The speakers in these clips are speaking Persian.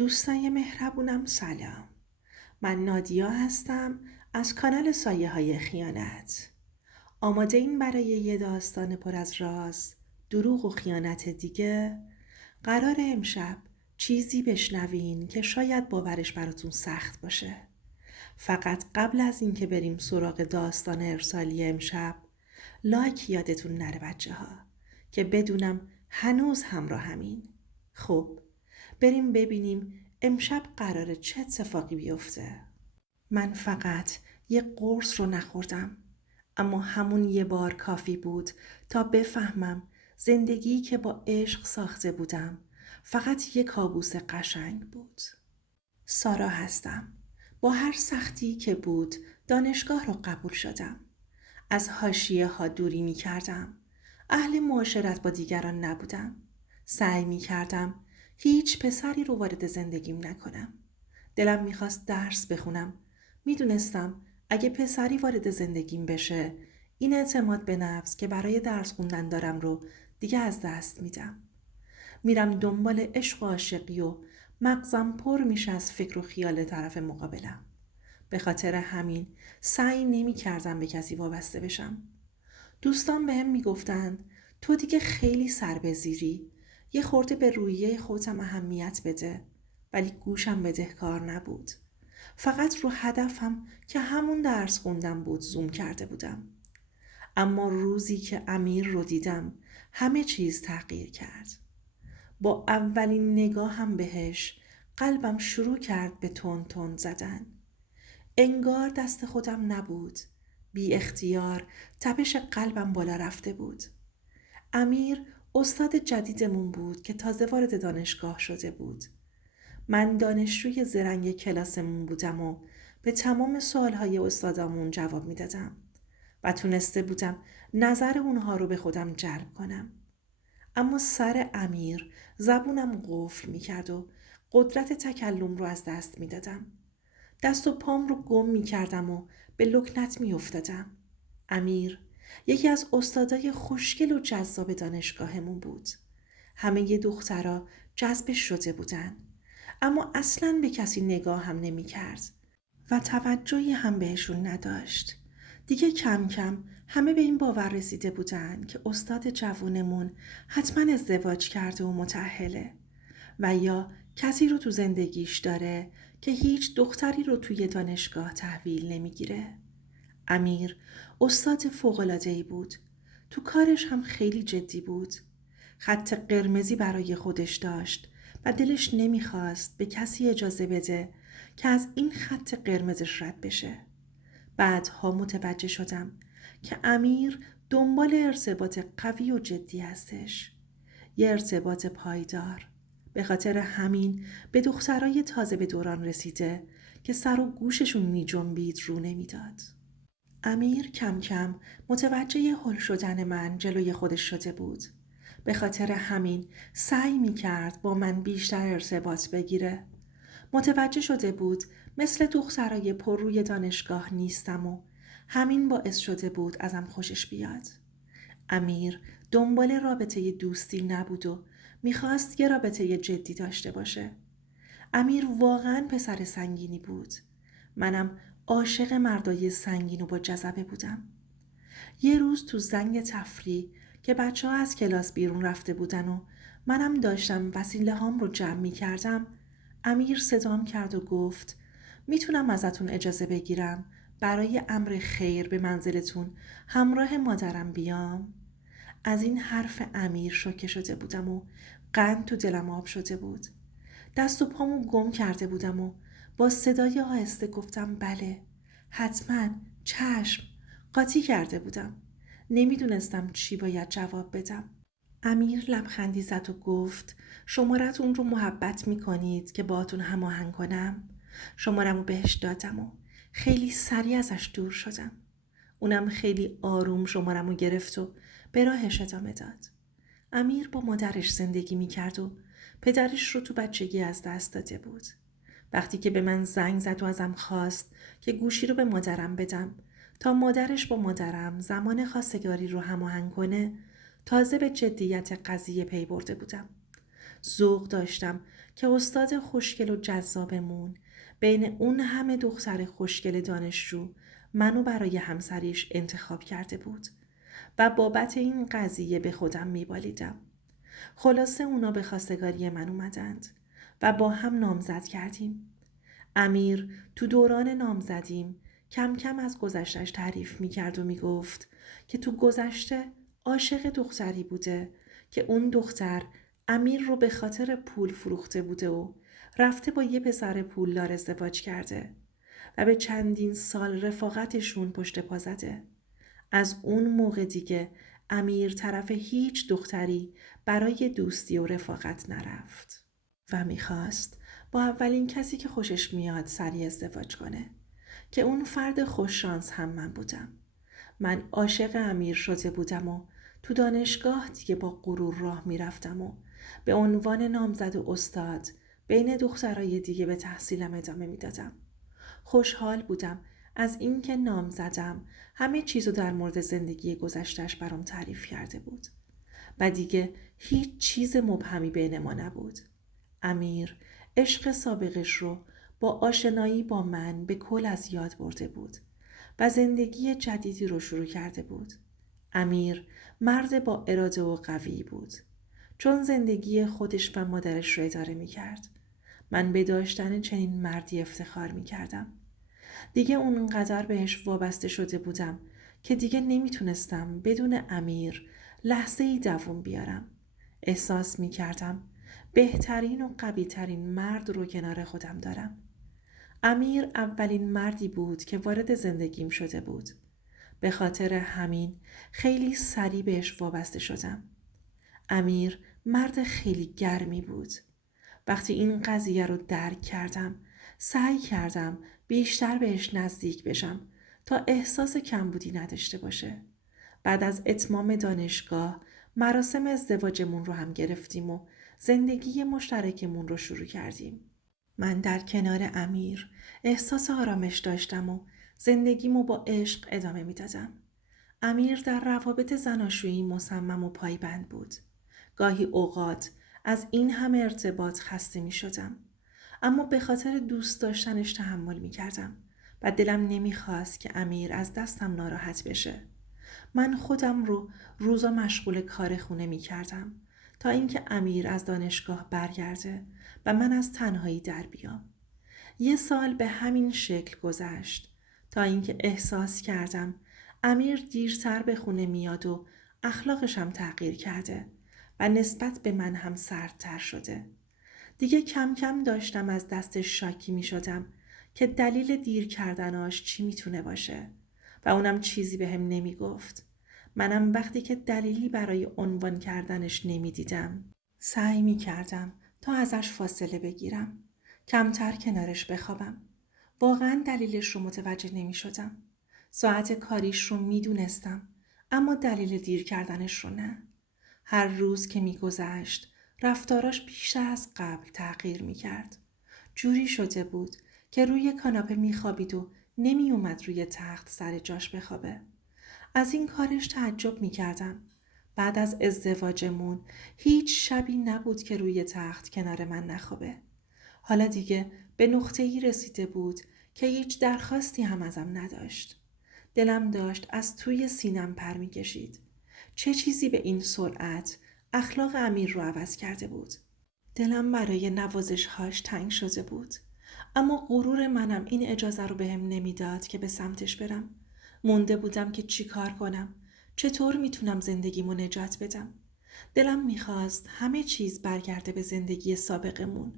دوستای مهربونم سلام. من نادیا هستم از کانال سایه های خیانت. آماده این برای یه داستان پر از راز، دروغ و خیانت دیگه؟ قرار امشب چیزی بشنوین که شاید باورش براتون سخت باشه. فقط قبل از اینکه بریم سراغ داستان ارسالی امشب، لایک یادتون نره بچه ها که بدونم هنوز همراهمین. خب بریم ببینیم امشب قراره چه اتفاقی بیفته. من فقط یه قرص رو نخوردم، اما همون یه بار کافی بود تا بفهمم زندگی که با عشق ساخته بودم فقط یه کابوس قشنگ بود. سارا هستم. با هر سختی که بود دانشگاه رو قبول شدم. از حاشیه ها دوری می کردم. اهل معاشرت با دیگران نبودم. سعی می کردم هیچ پسری رو وارد زندگیم نکنم. دلم میخواست درس بخونم. میدونستم اگه پسری وارد زندگیم بشه، این اعتماد به نفس که برای درس خوندن دارم رو دیگه از دست میدم. میرم دنبال عشق و عاشقی و مغزم پر میشه از فکر و خیال طرف مقابلم. به خاطر همین سعی نمی کردم به کسی وابسته بشم. دوستان بهم میگفتند تو دیگه خیلی سر به زیری، یه خورده به رویه خودم اهمیت بده، ولی گوشم بدهکار نبود. فقط رو هدفم که همون درس خوندم بود زوم کرده بودم. اما روزی که امیر رو دیدم همه چیز تغییر کرد. با اولین نگاهم بهش قلبم شروع کرد به تون تون زدن. انگار دست خودم نبود. بی اختیار تپش قلبم بالا رفته بود. امیر استاد جدیدمون بود که تازه وارد دانشگاه شده بود. من دانشجوی زرنگ کلاسمون بودم و به تمام سوالهای استادامون جواب میدادم و تونسته بودم نظر اونها رو به خودم جلب کنم. اما سر امیر زبونم قفل میکرد و قدرت تکلم رو از دست میدادم. دست و پام رو گم می کردم و به لکنت می افتادم. امیر یکی از استادای خوشگل و جذاب دانشگاهمون بود. همه دخترها جذبش شده بودن، اما اصلاً به کسی نگاه هم نمی کرد و توجهی هم بهشون نداشت. دیگه کم کم همه به این باور رسیده بودن که استاد جوونمون حتما ازدواج کرده و متأهله و یا کسی رو تو زندگیش داره که هیچ دختری رو توی دانشگاه تحویل نمیگیره. امیر استاد فوق‌العاده‌ای بود. تو کارش هم خیلی جدی بود. خط قرمزی برای خودش داشت و دلش نمیخواست به کسی اجازه بده که از این خط قرمزش رد بشه. بعدها متوجه شدم که امیر دنبال ارتباط قوی و جدی هستش. یه ارتباط پایدار. به خاطر همین به دخترای تازه به دوران رسیده که سر و گوششون می جنبید رو نمیداد. امیر کم کم متوجه هل شدن من جلوی خودش شده بود. به خاطر همین سعی می کرد با من بیشتر ارتباط بگیره. متوجه شده بود مثل دخترای پر روی دانشگاه نیستم و همین باعث شده بود ازم خوشش بیاد. امیر دنبال رابطه دوستی نبود و میخواست یه رابطه جدی داشته باشه. امیر واقعا پسر سنگینی بود. منم عاشق مردای سنگین و با جذبه بودم. یه روز تو زنگ تفریح که بچه ها از کلاس بیرون رفته بودن و منم داشتم وسیله هام رو جمع می کردم، امیر صدام کرد و گفت میتونم ازتون اجازه بگیرم برای امر خیر به منزلتون همراه مادرم بیام؟ از این حرف امیر شوکه شده بودم و قند تو دلم آب شده بود. دست و پامو گم کرده بودم و با صدای آهسته گفتم بله، حتما، چشم. قاطی کرده بودم. نمیدونستم چی باید جواب بدم. امیر لبخندی زد و گفت شمارتون رو محبت میکنید که باهاتون هماهنگ کنم؟ شمارمو بهش دادم و خیلی سریع ازش دور شدم. اونم خیلی آروم شمارمو گرفت و به راهش ادامه داد. امیر با مادرش زندگی میکرد و پدرش رو تو بچگی از دست داده بود. وقتی که به من زنگ زد و ازم خواست که گوشی رو به مادرم بدم تا مادرش با مادرم زمان خواستگاری رو هماهنگ کنه، تازه به جدیت قضیه پی برده بودم. ذوق داشتم که استاد خوشگل و جذابمون بین اون همه دختر خوشگل دانشجو منو برای همسریش انتخاب کرده بود و بابت این قضیه به خودم میبالیدم. خلاصه اونا به خواستگاری من اومدند و با هم نامزد کردیم. امیر تو دوران نامزدیم کم کم از گذشتش تعریف میکرد و میگفت که تو گذشته عاشق دختری بوده که اون دختر امیر رو به خاطر پول فروخته بوده و رفته با یه پسر پولدار ازدواج کرده و به چندین سال رفاقتشون پشت پا زده. از اون موقع دیگه امیر طرف هیچ دختری برای دوستی و رفاقت نرفت و میخواست با اولین کسی که خوشش میاد سریع ازدواج کنه که اون فرد خوششانس هم من بودم. من عاشق امیر شده بودم و تو دانشگاه دیگه با غرور راه میرفتم و به عنوان نامزد و استاد بین دخترای دیگه به تحصیلم ادامه میدادم. خوشحال بودم از اینکه نامزدم همه چیزو در مورد زندگی گذشتش برام تعریف کرده بود و دیگه هیچ چیز مبهمی بین ما نبود. امیر عشق سابقش رو با آشنایی با من به کل از یاد برده بود و زندگی جدیدی رو شروع کرده بود. امیر مرد با اراده و قوی بود چون زندگی خودش و مادرش رو اداره می کرد. من به داشتن چنین مردی افتخار می کردم. دیگه اونقدر بهش وابسته شده بودم که دیگه نمیتونستم بدون امیر لحظه ای دووم بیارم. احساس می کردم بهترین و قویترین مرد رو کنار خودم دارم. امیر اولین مردی بود که وارد زندگیم شده بود. به خاطر همین خیلی سریع بهش وابسته شدم. امیر مرد خیلی گرمی بود. وقتی این قضیه رو درک کردم سعی کردم بیشتر بهش نزدیک بشم تا احساس کمبودی نداشته باشه. بعد از اتمام دانشگاه مراسم ازدواجمون رو هم گرفتیم و زندگی مشترکمون رو شروع کردیم. من در کنار امیر احساس آرامش داشتم و زندگیمو با عشق ادامه میدادم. امیر در روابط زناشویی مصمم و پایبند بود. گاهی اوقات از این همه ارتباط خسته می شدم. اما به خاطر دوست داشتنش تحمل می کردم و دلم نمی خواست که امیر از دستم ناراحت بشه. من خودم رو روزا مشغول کار خونه می کردم تا اینکه امیر از دانشگاه برگرده و من از تنهایی در بیام. 1 سال به همین شکل گذشت تا اینکه احساس کردم امیر دیرتر به خونه میاد و اخلاقش هم تغییر کرده و نسبت به من هم سردتر شده. دیگه کم کم داشتم از دستش شاکی می شدم که دلیل دیر کردناش چی میتونه باشه و اونم چیزی به هم نمی گفت. منم وقتی که دلیلی برای عنوان کردنش نمی دیدم سعی می کردم تا ازش فاصله بگیرم، کمتر کنارش بخوابم. واقعا دلیلش رو متوجه نمی شدم. ساعت کاریش رو می دونستم اما دلیل دیر کردنش رو نه. هر روز که می گذشت رفتاراش بیشتر از قبل تغییر می کرد. جوری شده بود که روی کاناپه می خوابید و نمی اومد روی تخت سر جاش بخوابه. از این کارش تعجب می کردم. بعد از ازدواجمون هیچ شبی نبود که روی تخت کنار من نخوابه. حالا دیگه به نقطه‌ای رسیده بود که هیچ درخواستی هم ازم نداشت. دلم داشت از توی سینم پر می کشید. چه چیزی به این سرعت اخلاق امیر رو عوض کرده بود؟ دلم برای نوازش‌هاش تنگ شده بود. اما غرور منم این اجازه رو بهم نمیداد که به سمتش برم. مونده بودم که چی کار کنم؟ چطور میتونم زندگیمو نجات بدم؟ دلم میخواست همه چیز برگرده به زندگی سابقمون.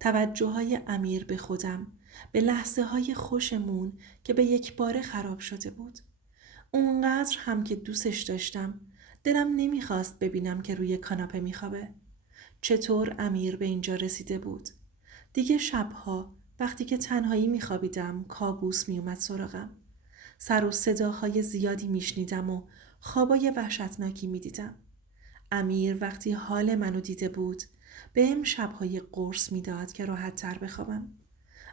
توجه‌های امیر به خودم، به لحظه‌های خوشمون که به یک باره خراب شده بود. اونقدر هم که دوستش داشتم، دلم نمیخواست ببینم که روی کاناپه میخوابه. چطور امیر به اینجا رسیده بود؟ دیگه شبها وقتی که تنهایی میخوابیدم کابوس میومد سراغم. سر و صداهای زیادی میشنیدم و خوابای وحشتناکی میدیدم. امیر وقتی حال منو دیده بود بهم شبهای قرص میداد که راحت تر بخوابم.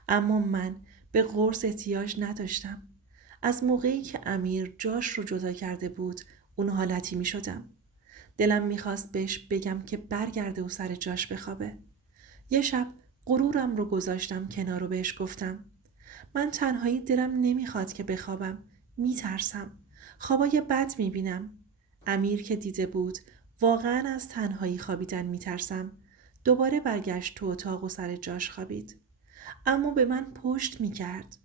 اما من به قرص احتیاج نداشتم. از موقعی که امیر جاش رو جدا کرده بود اون حالتی میشدم. دلم میخواست بهش بگم که برگرده و سر جاش بخوابه. یه شب غرورم رو گذاشتم کنار و بهش گفتم من تنهایی دلم نمیخواد که بخوابم. میترسم. خوابای بد میبینم. امیر که دیده بود واقعا از تنهایی خوابیدن میترسم، دوباره برگشت تو اتاق و سر جاش خوابید. اما به من پشت میکرد.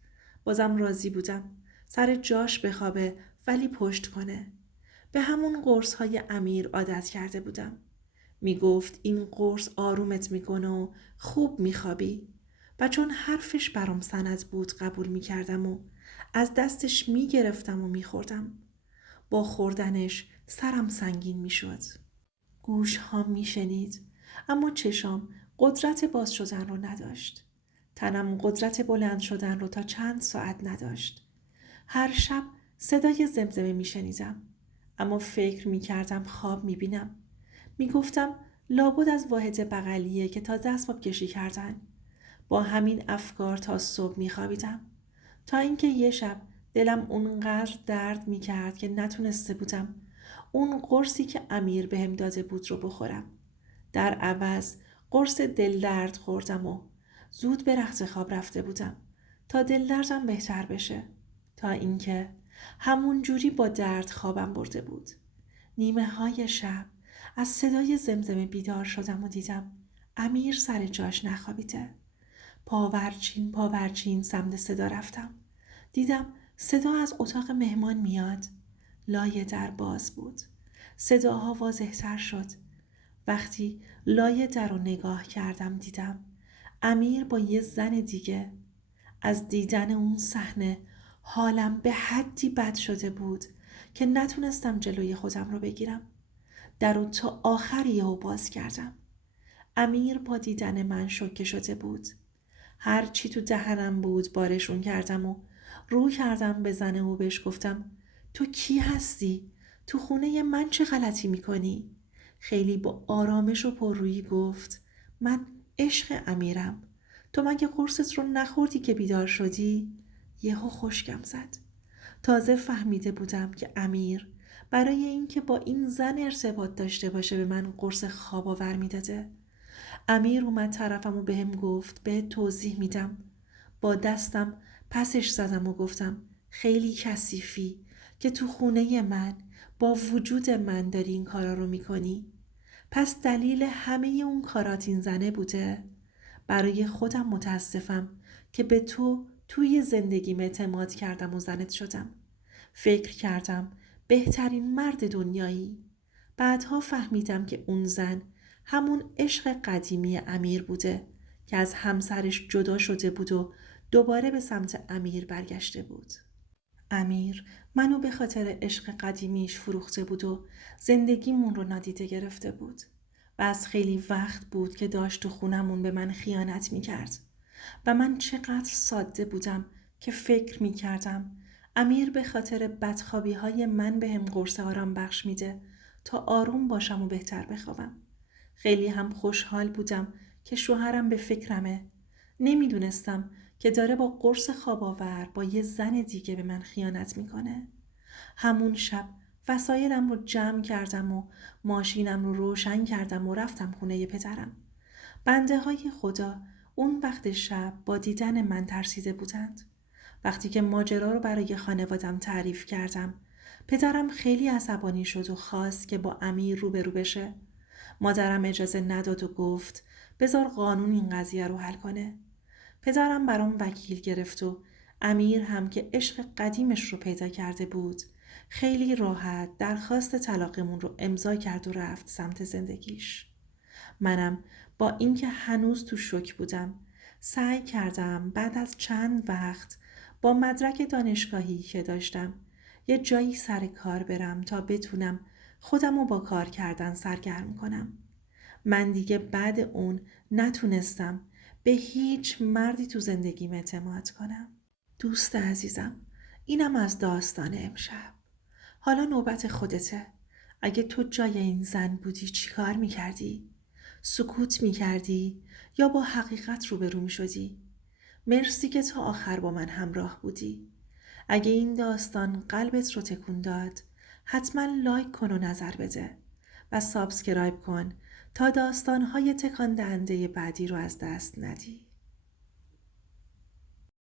بازم راضی بودم. سر جاش بخوابه ولی پشت کنه. به همون قرص های امیر عادت کرده بودم. میگفت این قرص آرومت میکنه و خوب میخوابی. و چون حرفش برام سند بود قبول میکردم و از دستش میگرفتم و میخوردم. با خوردنش سرم سنگین میشد. گوش ها میشنید اما چشام قدرت باز شدن رو نداشت. تنم قدرت بلند شدن رو تا چند ساعت نداشت. هر شب صدای زمزمه میشنیدم اما فکر میکردم خواب میبینم. میگفتم لابد از واحد بغلیه که تا دستمال کشی کردن. با همین افکار تا صبح میخوابیدم تا اینکه یه شب دلم اونقدر درد میکرد که نتونسته بودم اون قرصی که امیر بهم داده بود رو بخورم. در عوض قرص دل درد خوردم و زود به رخت خواب رفته بودم تا دل دردم بهتر بشه. تا اینکه همون جوری با درد خوابم برده بود. نیمه های شب از صدای زمزمه بیدار شدم و دیدم امیر سر جاش نخوابیده. پاورچین سمت صدا رفتم. دیدم صدا از اتاق مهمان میاد. لای در باز بود. صداها واضح‌تر شد. وقتی لای در رو نگاه کردم دیدم امیر با یه زن دیگه. از دیدن اون صحنه حالم به حدی بد شده بود که نتونستم جلوی خودم رو بگیرم. در رو تا آخر یهو باز کردم. امیر با دیدن من شوکه شده بود. هر چی تو دهنم بود بارشون کردم و رو کردم به زنه و بهش گفتم تو کی هستی؟ تو خونه من چه غلطی میکنی؟ خیلی با آرامش و پررویی گفت من عشق امیرم. تو مگه قرصت رو نخوردی که بیدار شدی؟ یهو خشکم زد. تازه فهمیده بودم که امیر برای اینکه با این زن ارتباط داشته باشه به من قرص خواب آور میداده. امیر اومد طرفم و بهم گفت به توضیح میدم. با دستم پسش زدم و گفتم خیلی کثیفی که تو خونه من با وجود من داری این کارا رو میکنی. پس دلیل همه اون کارات این زنه بوده؟ برای خودم متاسفم که به تو توی زندگیم اعتماد کردم و زنت شدم. فکر کردم بهترین مرد دنیایی. بعدها فهمیدم که اون زن همون عشق قدیمی امیر بوده که از همسرش جدا شده بود و دوباره به سمت امیر برگشته بود. امیر منو به خاطر عشق قدیمیش فروخته بود و زندگیمون رو نادیده گرفته بود و از خیلی وقت بود که داشت تو خونمون به من خیانت میکرد و من چقدر ساده بودم که فکر میکردم امیر به خاطر بدخوابی های من به هم قرص آرام بخش میده تا آروم باشم و بهتر بخوابم. خیلی هم خوشحال بودم که شوهرم به فکرمه. نمیدونستم که داره با قرص خواب آور با یه زن دیگه به من خیانت میکنه. همون شب وسایلم رو جمع کردم و ماشینم رو روشن کردم و رفتم خونه پدرم. بنده های خدا اون وقت شب با دیدن من ترسیده بودند. وقتی که ماجرا رو برای خانوادم تعریف کردم پدرم خیلی عصبانی شد و خواست که با امیر روبرو بشه. مادرم اجازه نداد و گفت بذار قانون این قضیه رو حل کنه. پدرم برام وکیل گرفت و امیر هم که عشق قدیمش رو پیدا کرده بود خیلی راحت درخواست طلاقمون رو امضا کرد و رفت سمت زندگیش. منم با اینکه هنوز تو شوک بودم سعی کردم بعد از چند وقت با مدرک دانشگاهی که داشتم یه جایی سر کار برم تا بتونم خودم رو با کار کردن سرگرم کنم. من دیگه بعد اون نتونستم به هیچ مردی تو زندگیم اعتماد کنم. دوست عزیزم، اینم از داستان امشب. حالا نوبت خودته. اگه تو جای این زن بودی چی کار میکردی؟ سکوت میکردی یا با حقیقت روبرو میشدی؟ مرسی که تا آخر با من همراه بودی. اگه این داستان قلبت رو تکون داد حتما لایک کن و نظر بده و سابسکرایب کن تا داستانهای تکان دهنده بعدی رو از دست ندی.